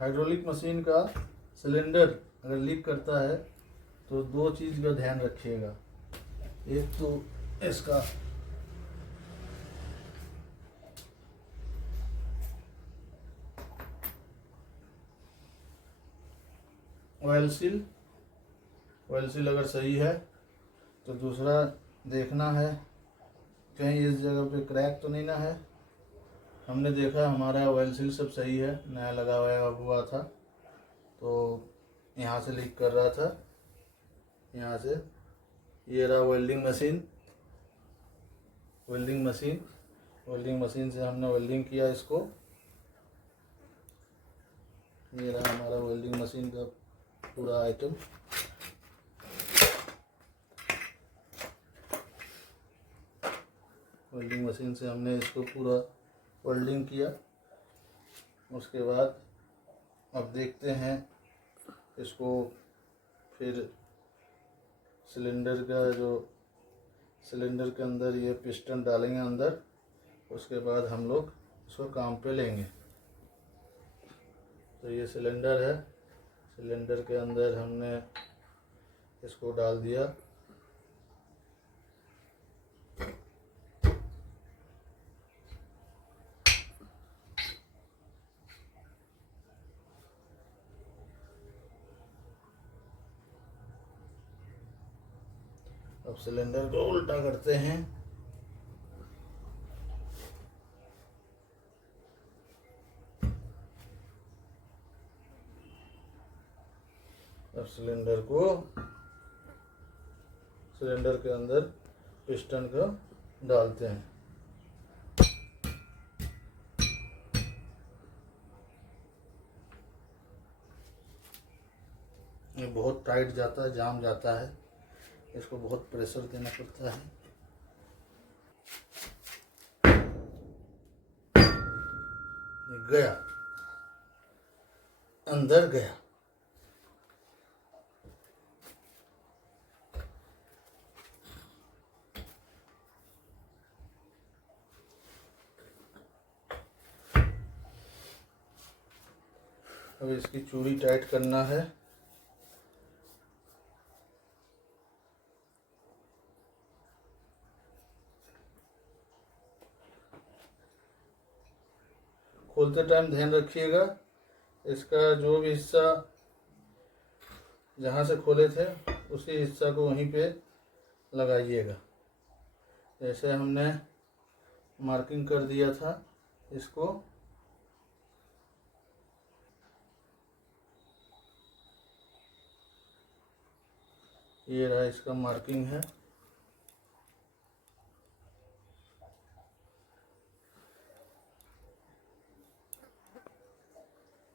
Hydraulic machine का cylinder अगर leak करता है तो दो चीज़ का ध्यान रखिएगा। एक तो इसका ऑयल सील अगर सही है तो दूसरा देखना है कहीं इस जगह पे क्रैक तो नहीं ना है। हमने देखा हमारा ऑयल सील सब सही है, नया लगा हुआ था, तो यहाँ से लीक कर रहा था, यहाँ से। ये रहा वेल्डिंग मशीन से हमने वेल्डिंग किया इसको। ये रहा हमारा वेल्डिंग मशीन का पूरा आइटम। वेल्डिंग मशीन से हमने इसको पूरा वेल्डिंग किया। उसके बाद अब देखते हैं इसको, फिर सिलेंडर के अंदर ये पिस्टन डालेंगे अंदर। उसके बाद हम लोग इसको काम पे लेंगे। तो ये सिलेंडर है, सिलेंडर के अंदर हमने इसको डाल दिया। अब सिलेंडर को उल्टा करते हैं। अब सिलेंडर के अंदर पिस्टन को डालते हैं। ये बहुत टाइट जाता है, जाम जाता है, इसको बहुत प्रेशर देना पड़ता है। गया, अंदर गया। अब इसकी चूड़ी टाइट करना है। खोलते टाइम ध्यान रखिएगा, इसका जो भी हिस्सा जहाँ से खोले थे उसी हिस्सा को वहीं पे लगाइएगा। जैसे हमने मार्किंग कर दिया था इसको। ये रहा, इसका मार्किंग है।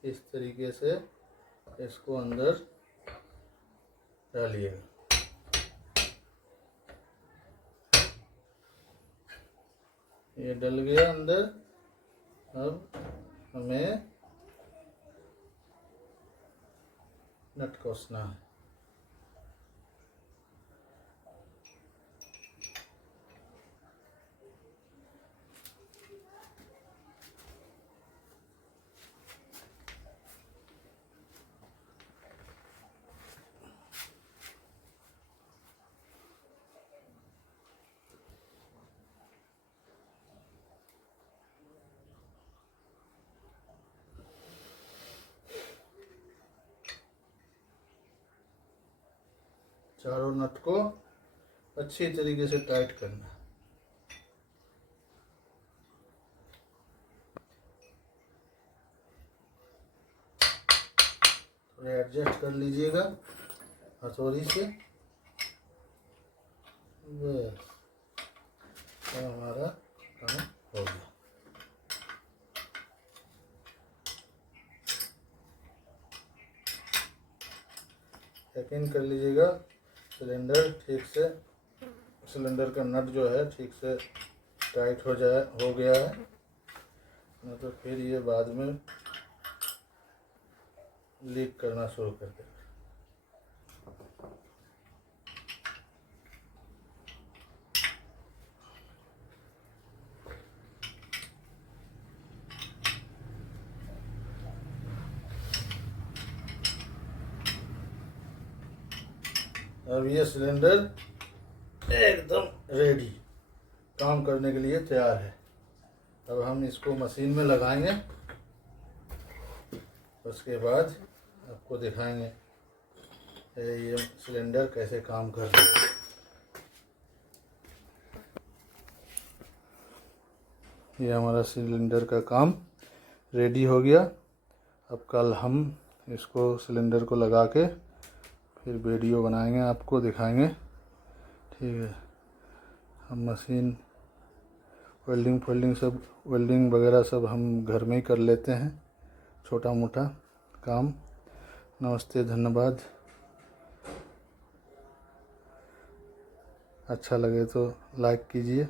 इस तरीके से इसको अंदर डालिएगा। ये डल गया अंदर। अब हमें नट कसना है। चारों नट को अच्छी तरीके से टाइट करना है। थोड़ा एडजस्ट कर लीजिएगा हथौड़ी से। बस हमारा काम हो गया। यकीन कर लीजिएगा सिलेंडर ठीक से, सिलेंडर का नट जो है ठीक से टाइट हो गया है, नहीं तो फिर ये बाद में लीक करना शुरू कर देगा। अब ये सिलेंडर एकदम रेडी, काम करने के लिए तैयार है। अब हम इसको मशीन में लगाएंगे, उसके बाद आपको दिखाएंगे ये सिलेंडर कैसे काम कर रहा है। ये हमारा सिलेंडर का काम रेडी हो गया। अब कल हम इसको सिलेंडर को लगा के फिर वीडियो बनाएंगे, आपको दिखाएंगे। ठीक है, हम मशीन वेल्डिंग वगैरह सब हम घर में ही कर लेते हैं, छोटा मोटा काम। नमस्ते, धन्यवाद। अच्छा लगे तो लाइक कीजिए।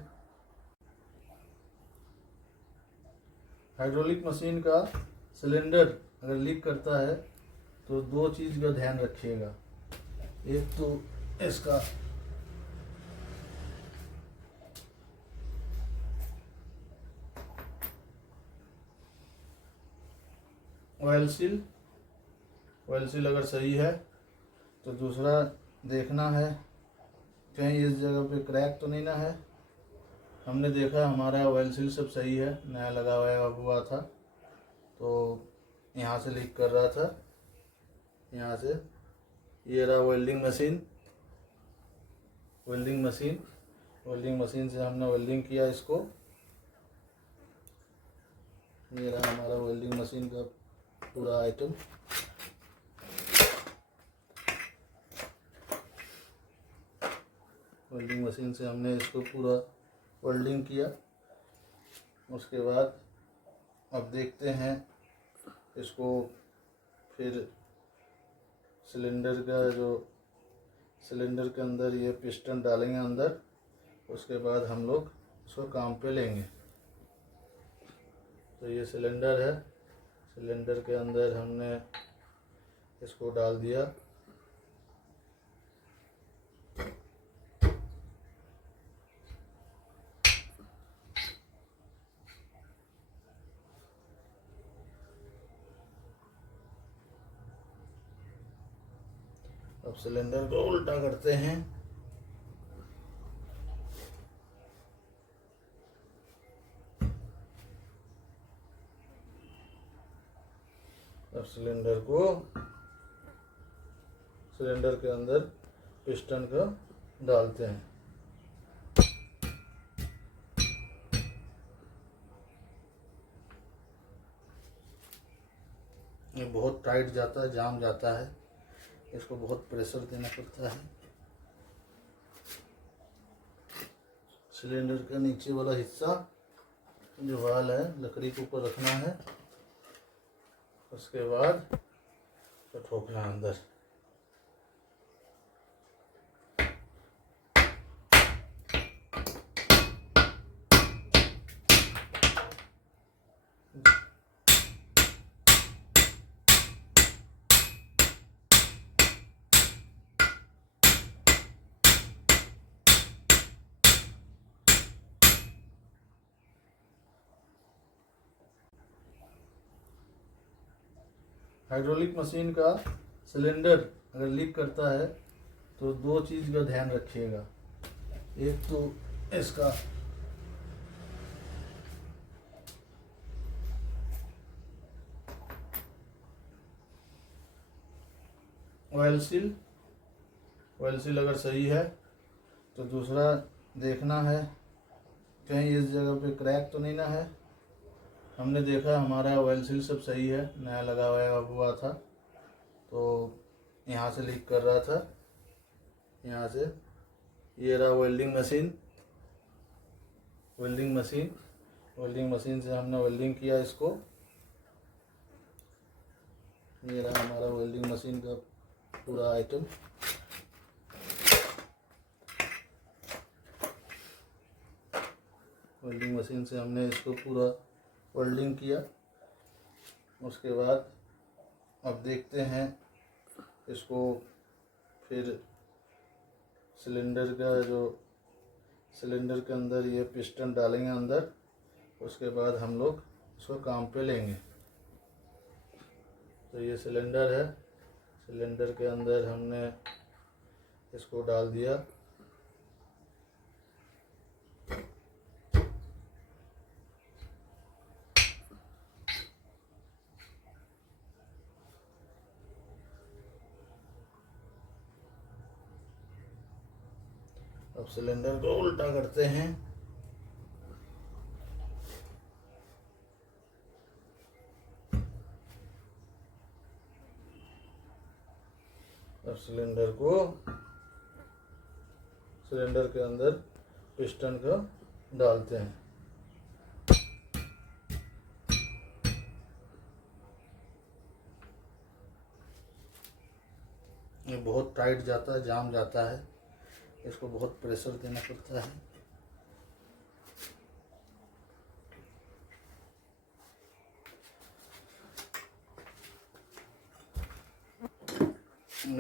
हाइड्रोलिक मशीन का सिलेंडर अगर लीक करता है तो दो चीज़ का ध्यान रखिएगा। एक तो इसका ऑयल सील अगर सही है तो दूसरा देखना है कहीं इस जगह पे क्रैक तो नहीं ना है। हमने देखा हमारा ऑयल सील सब सही है, नया लगा हुआ था, तो यहाँ से लीक कर रहा था, यहाँ से। ये रहा वेल्डिंग मशीन से हमने वेल्डिंग किया इसको। ये रहा हमारा वेल्डिंग मशीन का पूरा आइटम। वेल्डिंग मशीन से हमने इसको पूरा वेल्डिंग किया। उसके बाद अब देखते हैं इसको, फिर सिलेंडर के अंदर ये पिस्टन डालेंगे अंदर, उसके बाद हम लोग इसको काम पे लेंगे। तो ये सिलेंडर है, सिलेंडर के अंदर हमने इसको डाल दिया। अब सिलेंडर को उल्टा करते हैं। अब सिलेंडर के अंदर पिस्टन का डालते हैं। ये बहुत टाइट जाता है, जाम जाता है, इसको बहुत प्रेशर देना पड़ता है। सिलेंडर का नीचे वाला हिस्सा जो वाल है लकड़ी के ऊपर रखना है, उसके बाद तो ठोकना अंदर। हाइड्रोलिक मशीन का सिलेंडर अगर लीक करता है तो दो चीज़ का ध्यान रखिएगा। एक तो इसका ऑयल सील अगर सही है तो दूसरा देखना है कहीं इस जगह पे क्रैक तो नहीं ना है। हमने देखा हमारा ऑयल सील सब सही है, नया लगा हुआ था, तो यहाँ से लीक कर रहा था, यहाँ से। ये रहा वेल्डिंग मशीन से हमने वेल्डिंग किया इसको। ये रहा हमारा वेल्डिंग मशीन का पूरा आइटम। वेल्डिंग मशीन से हमने इसको पूरा वेल्डिंग किया। उसके बाद अब देखते हैं इसको, फिर सिलेंडर के अंदर ये पिस्टन डालेंगे अंदर, उसके बाद हम लोग इसको काम पे लेंगे। तो ये सिलेंडर है, सिलेंडर के अंदर हमने इसको डाल दिया। अब सिलेंडर को उल्टा करते हैं। अब सिलेंडर के अंदर पिस्टन को डालते हैं। ये बहुत टाइट जाता है, जाम जाता है, इसको बहुत प्रेशर देना पड़ता है।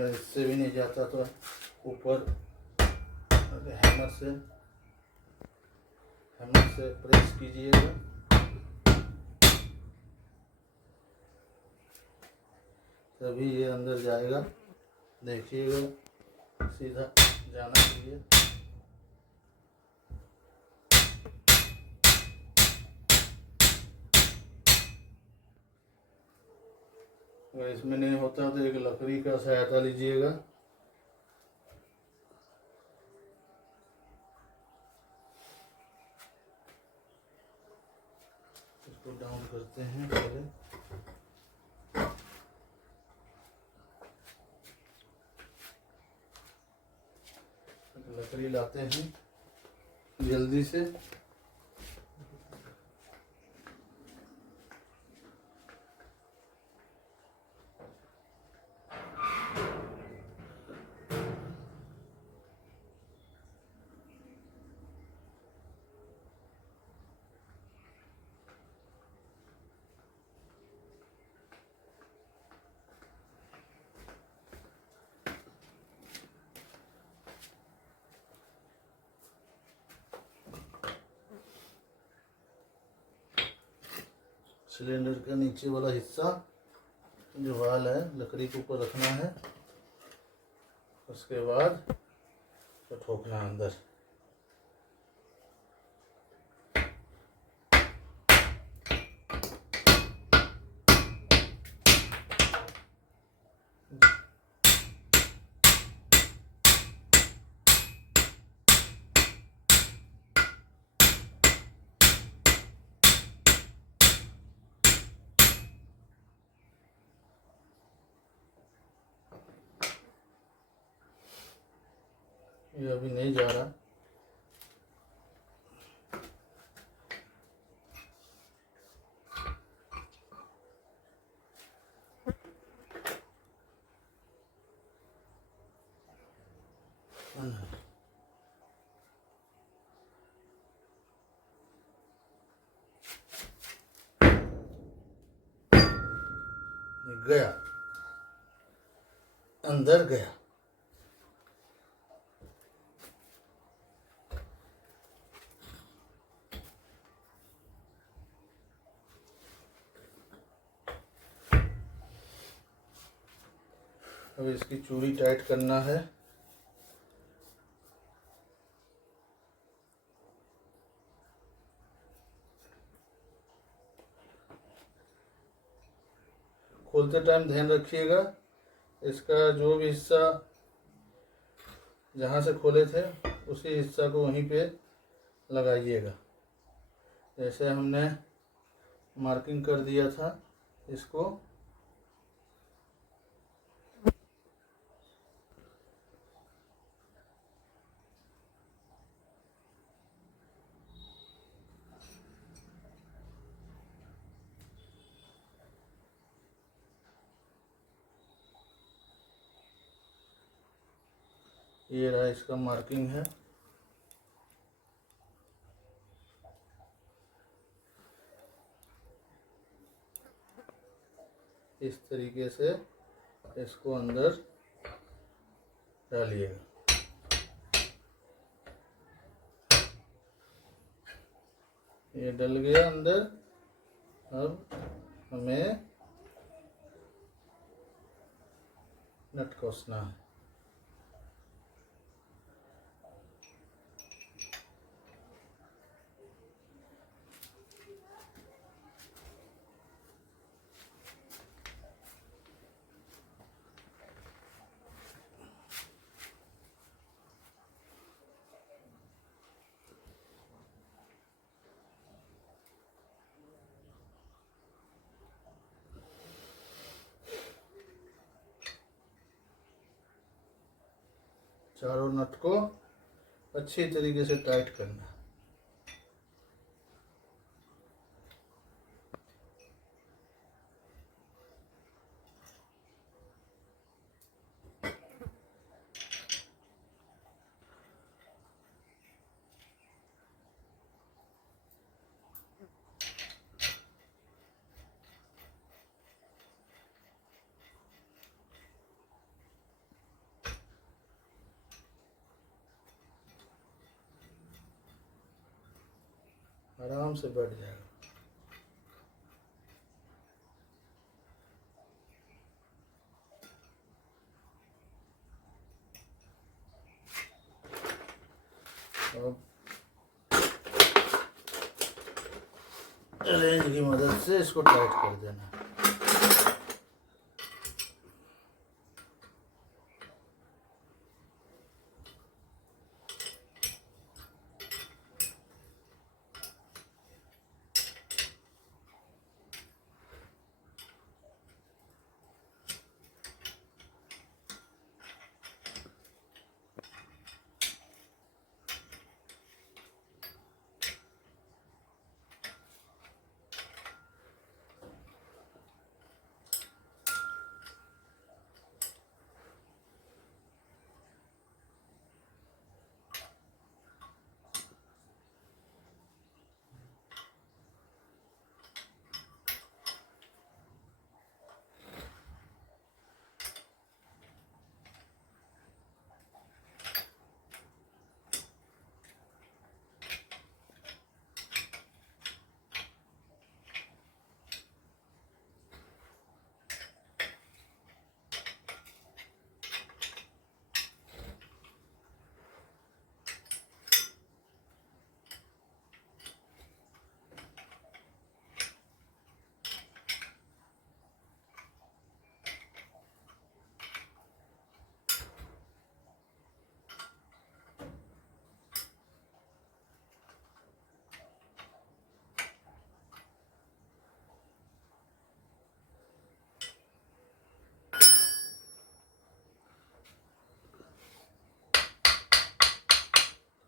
इससे भी नहीं जाता तो ऊपर हैमर से प्रेस कीजिएगा। तभी ये अंदर जाएगा। देखिएगा, सीधा जाना चाहिए। अगर इसमें नहीं होता तो एक लकड़ी का सहायता लीजिएगा। इसको डाउन करते हैं पहले। लकड़ी लाते हैं जल्दी से। सिलेंडर का नीचे वाला हिस्सा जो वाल है, लकड़ी के ऊपर रखना है। उसके बाद तो ठोकना अंदर। ये अभी नहीं जा रहा। गया, अंदर गया। अब इसकी चूड़ी टाइट करना है। खोलते टाइम ध्यान रखिएगा, इसका जो भी हिस्सा जहाँ से खोले थे उसी हिस्सा को वहीं पे लगाइएगा। जैसे हमने मार्किंग कर दिया था इसको। ये रहा, इसका मार्किंग है। इस तरीके से इसको अंदर डालिएगा। ये डल गया अंदर। अब हमें नट कसना है। चारों नट को अच्छी तरीके से टाइट करना है। आराम से बैठ जाएगा। अब रेंज की मदद से इसको टाइट कर देना।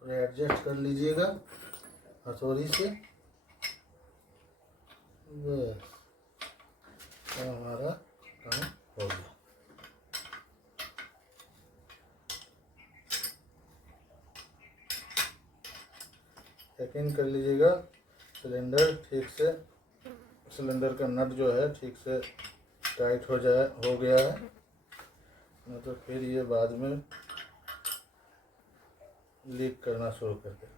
एडजस्ट कर लीजिएगा हथौड़ी से। बस हमारा काम हो गया। यकीन कर लीजिएगा सिलेंडर ठीक से, सिलेंडर का नट जो है ठीक से टाइट हो गया है, नहीं तो फिर ये बाद में लीक करना शुरू कर देगा।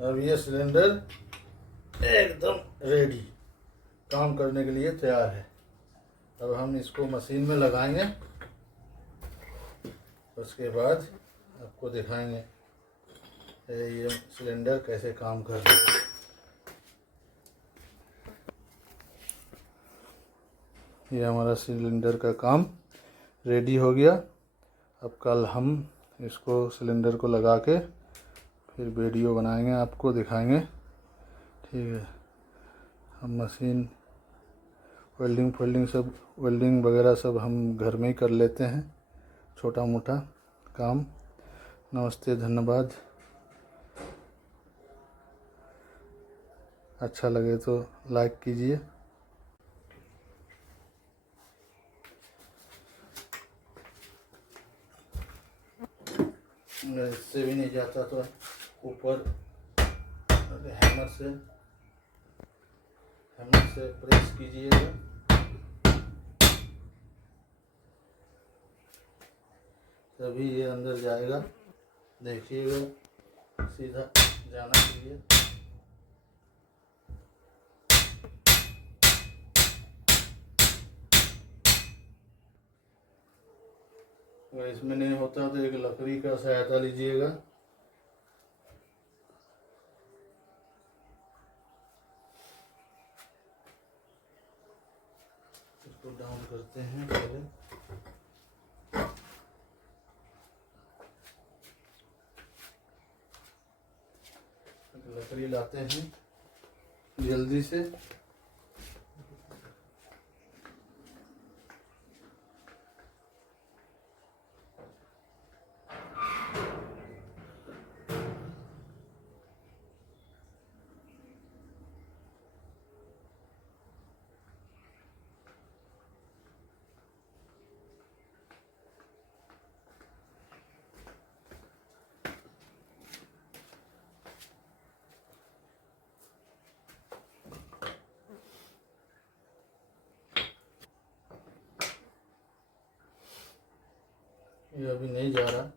अब ये सिलेंडर एकदम रेडी, काम करने के लिए तैयार है। अब हम इसको मशीन में लगाएंगे, उसके बाद आपको दिखाएंगे ये सिलेंडर कैसे काम कर रहा है। ये हमारा सिलेंडर का काम रेडी हो गया। अब कल हम इसको सिलेंडर को लगा के फिर वीडियो बनाएंगे, आपको दिखाएंगे। ठीक है, हम मशीन वेल्डिंग वगैरह सब हम घर में ही कर लेते हैं, छोटा मोटा काम। नमस्ते, धन्यवाद। अच्छा लगे तो लाइक कीजिए। अगर इससे भी नहीं जाता तो ऊपर हैमर से प्रेस कीजिएगा, तभी ये अंदर जाएगा। देखिएगा, सीधा जाना चाहिए। अगर इसमें नहीं होता तो एक लकड़ी का सहायता लीजिएगा। इसको डाउन करते हैं पहले। लकड़ी लाते हैं जल्दी से। ये अभी नहीं जा रहा।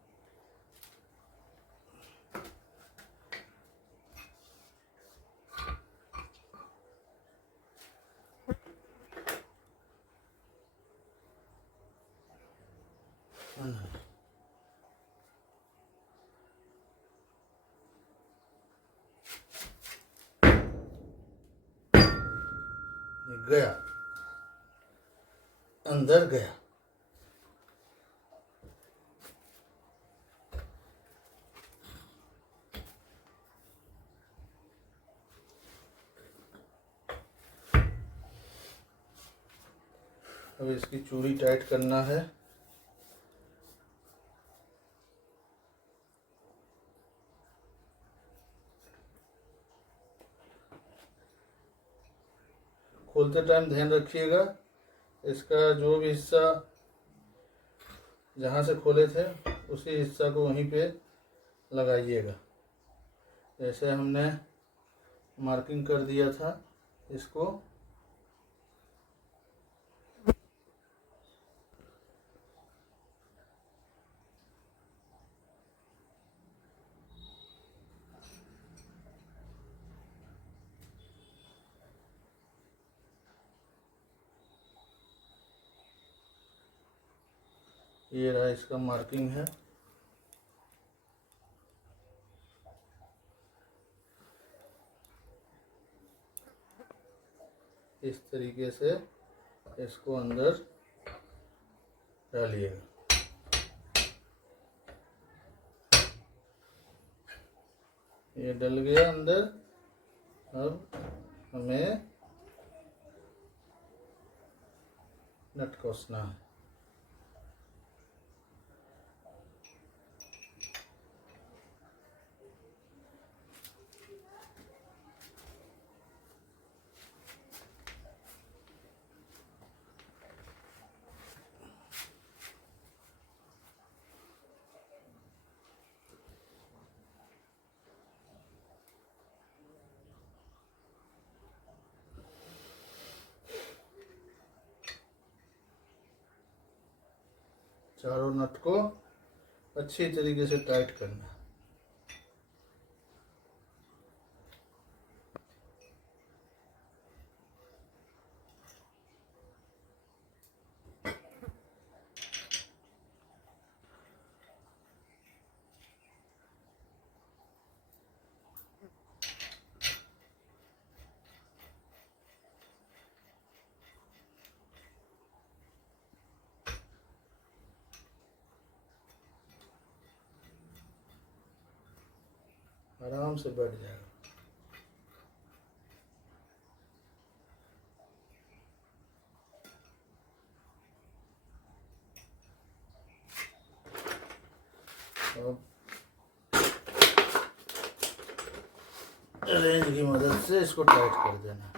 गया, अंदर गया। अब इसकी चूड़ी टाइट करना है। खोलते टाइम ध्यान रखिएगा, इसका जो भी हिस्सा जहाँ से खोले थे उसी हिस्सा को वहीं पे लगाइएगा। जैसे हमने मार्किंग कर दिया था इसको। ये रहा, इसका मार्किंग है। इस तरीके से इसको अंदर डालिएगा। ये डल गया अंदर। अब हमें नट कसना है। चारों नट को अच्छी तरीके से टाइट करना है। आराम से बैठ जाएगा। अब रेंज की मदद से इसको टाइट कर देना।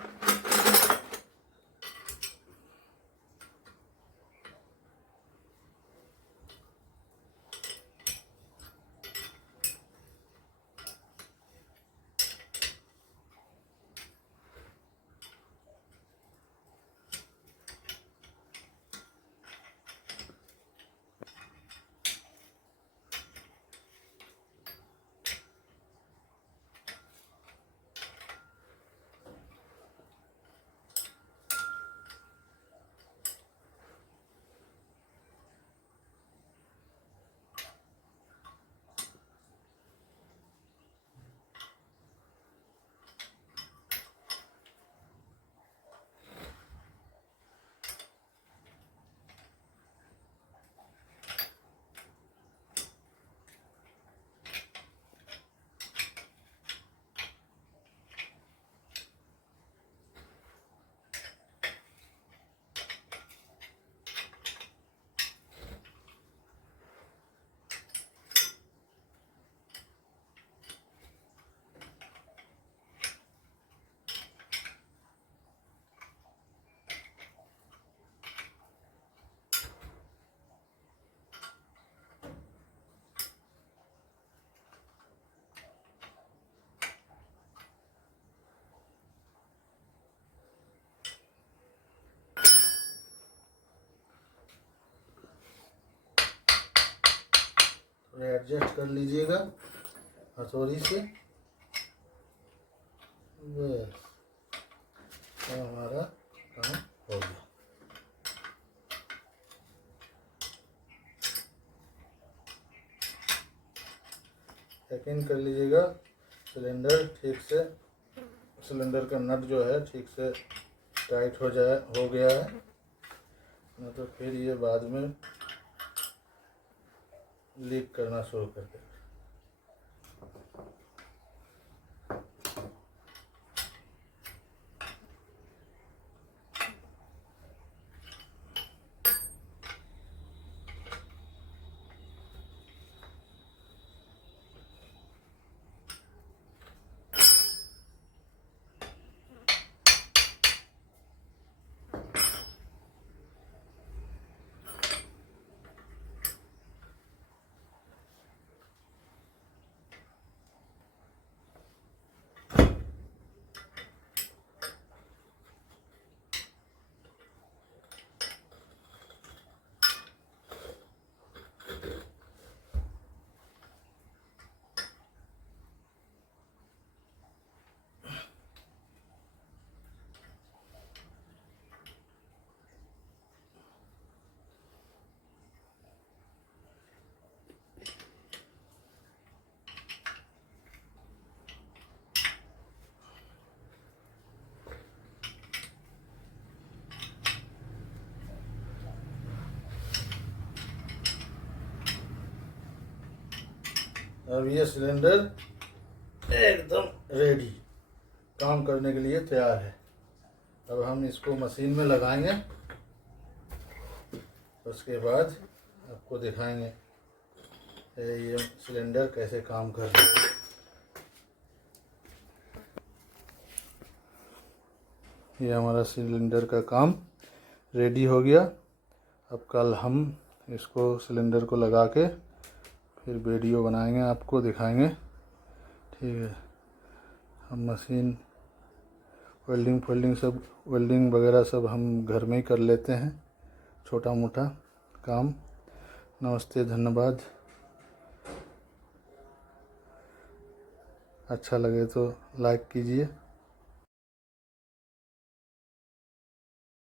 एडजस्ट कर लीजिएगा हथौड़ी से। बस हमारा काम हो गया। यकीन कर लीजिएगा सिलेंडर ठीक से, सिलेंडर का नट जो है ठीक से टाइट हो गया है, नहीं तो फिर ये बाद में लीक करना शुरू कर देगा। अब ये सिलेंडर एकदम रेडी, काम करने के लिए तैयार है। अब हम इसको मशीन में लगाएंगे, उसके बाद आपको दिखाएंगे ये सिलेंडर कैसे काम कर रहा है। ये हमारा सिलेंडर का काम रेडी हो गया। अब कल हम इसको सिलेंडर को लगा के फिर वीडियो बनाएंगे, आपको दिखाएंगे। ठीक है, हम मशीन वेल्डिंग वगैरह सब हम घर में ही कर लेते हैं, छोटा मोटा काम। नमस्ते, धन्यवाद। अच्छा लगे तो लाइक कीजिए।